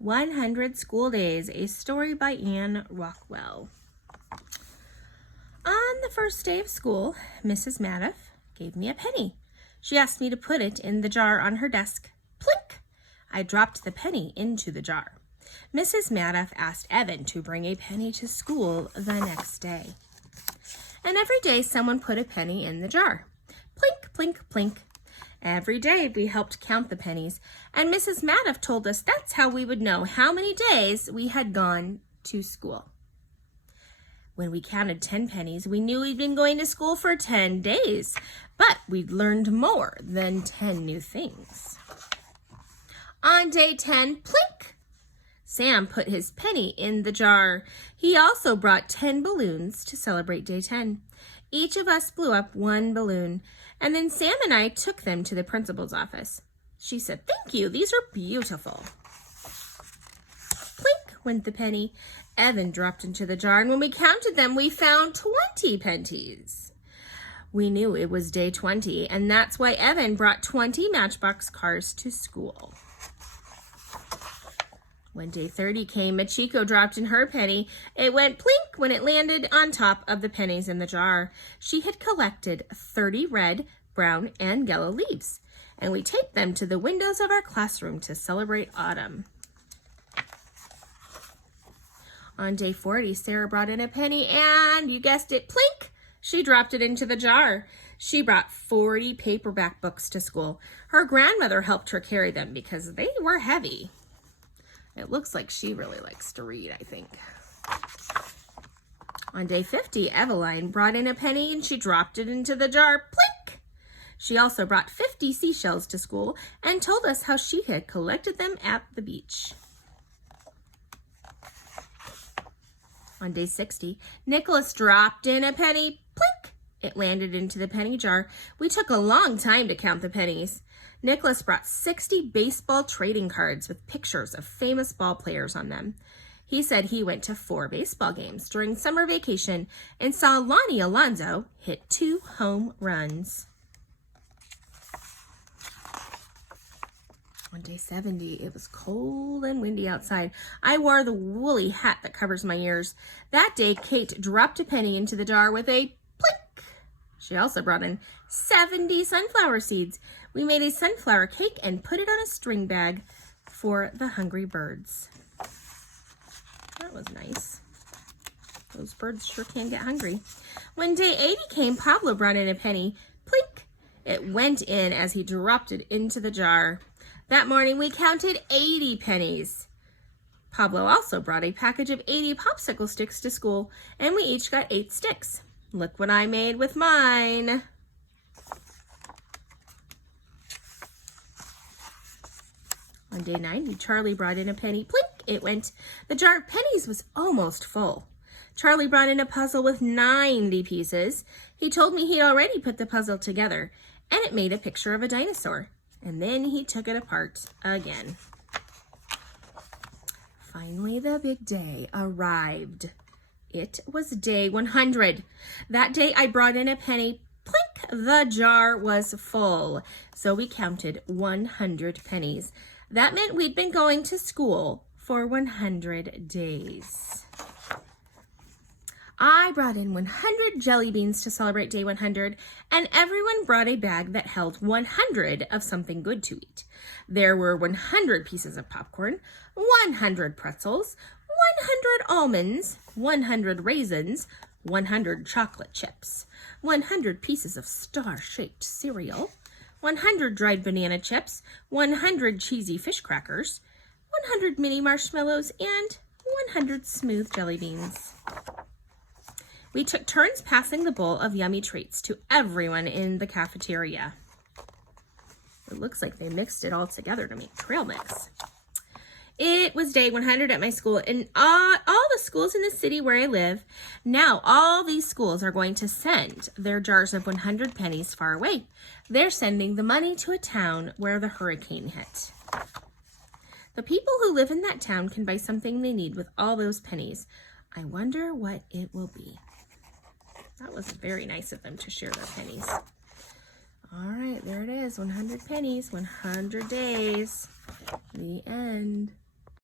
100 School Days, a story by Anne Rockwell. On the first day of school, Mrs. Madoff gave me a penny. She asked me to put it in the jar on her desk. Plink! I dropped the penny into the jar. Mrs. Madoff asked Evan to bring a penny to school the next day. And every day someone put a penny in the jar. Plink, plink, plink. Every day we helped count the pennies, and Mrs. Madoff told us that's how we would know how many days we had gone to school. When we counted 10 pennies, we knew we'd been going to school for 10 days, but we'd learned more than 10 new things. On day 10, plink! Sam put his penny in the jar. He also brought 10 balloons to celebrate day 10. Each of us blew up one balloon, and then Sam and I took them to the principal's office. She said, "Thank you, these are beautiful." Plink went the penny. Evan dropped into the jar, and when we counted them, we found 20 pennies. We knew it was day 20, and that's why Evan brought 20 Matchbox cars to school. When day 30 came, Machiko dropped in her penny. It went plink when it landed on top of the pennies in the jar. She had collected 30 red, brown, and yellow leaves, and we taped them to the windows of our classroom to celebrate autumn. On day 40, Sarah brought in a penny, and you guessed it, plink! She dropped it into the jar. She brought 40 paperback books to school. Her grandmother helped her carry them because they were heavy. It looks like she really likes to read, I think. On day 50, Eveline brought in a penny and she dropped it into the jar. Plink! She also brought 50 seashells to school and told us how she had collected them at the beach. On day 60, Nicholas dropped in a penny. Plink! It landed into the penny jar. We took a long time to count the pennies. Nicholas brought 60 baseball trading cards with pictures of famous ball players on them. He said he went to 4 baseball games during summer vacation and saw Lonnie Alonso hit 2 home runs. On day 70, it was cold and windy outside. I wore the woolly hat that covers my ears. That day, Kate dropped a penny into the jar with a plink. She also brought in 70 sunflower seeds. We made a sunflower cake and put it on a string bag for the hungry birds. That was nice. Those birds sure can get hungry. When day 80 came, Pablo brought in a penny. Plink! It went in as he dropped it into the jar. That morning we counted 80 pennies. Pablo also brought a package of 80 popsicle sticks to school, and we each got 8 sticks. Look what I made with mine. On day 90, Charlie brought in a penny. Plink! It went. The jar of pennies was almost full. Charlie brought in a puzzle with 90 pieces. He told me he'd already put the puzzle together, and it made a picture of a dinosaur. And then he took it apart again. Finally, the big day arrived. It was day 100. That day, I brought in a penny. Plink! The jar was full. So we counted 100 pennies. That meant we'd been going to school for 100 days. I brought in 100 jelly beans to celebrate day 100, and everyone brought a bag that held 100 of something good to eat. There were 100 pieces of popcorn, 100 pretzels, 100 almonds, 100 raisins, 100 chocolate chips, 100 pieces of star-shaped cereal, 100 dried banana chips, 100 cheesy fish crackers, 100 mini marshmallows, and 100 smooth jelly beans. We took turns passing the bowl of yummy treats to everyone in the cafeteria. It looks like they mixed it all together to make trail mix. It was day 100 at my school, and all the schools in the city where I live, now all these schools are going to send their jars of 100 pennies far away. They're sending the money to a town where the hurricane hit. The people who live in that town can buy something they need with all those pennies. I wonder what it will be. That was very nice of them to share their pennies. All right, there it is, 100 pennies, 100 days. The end.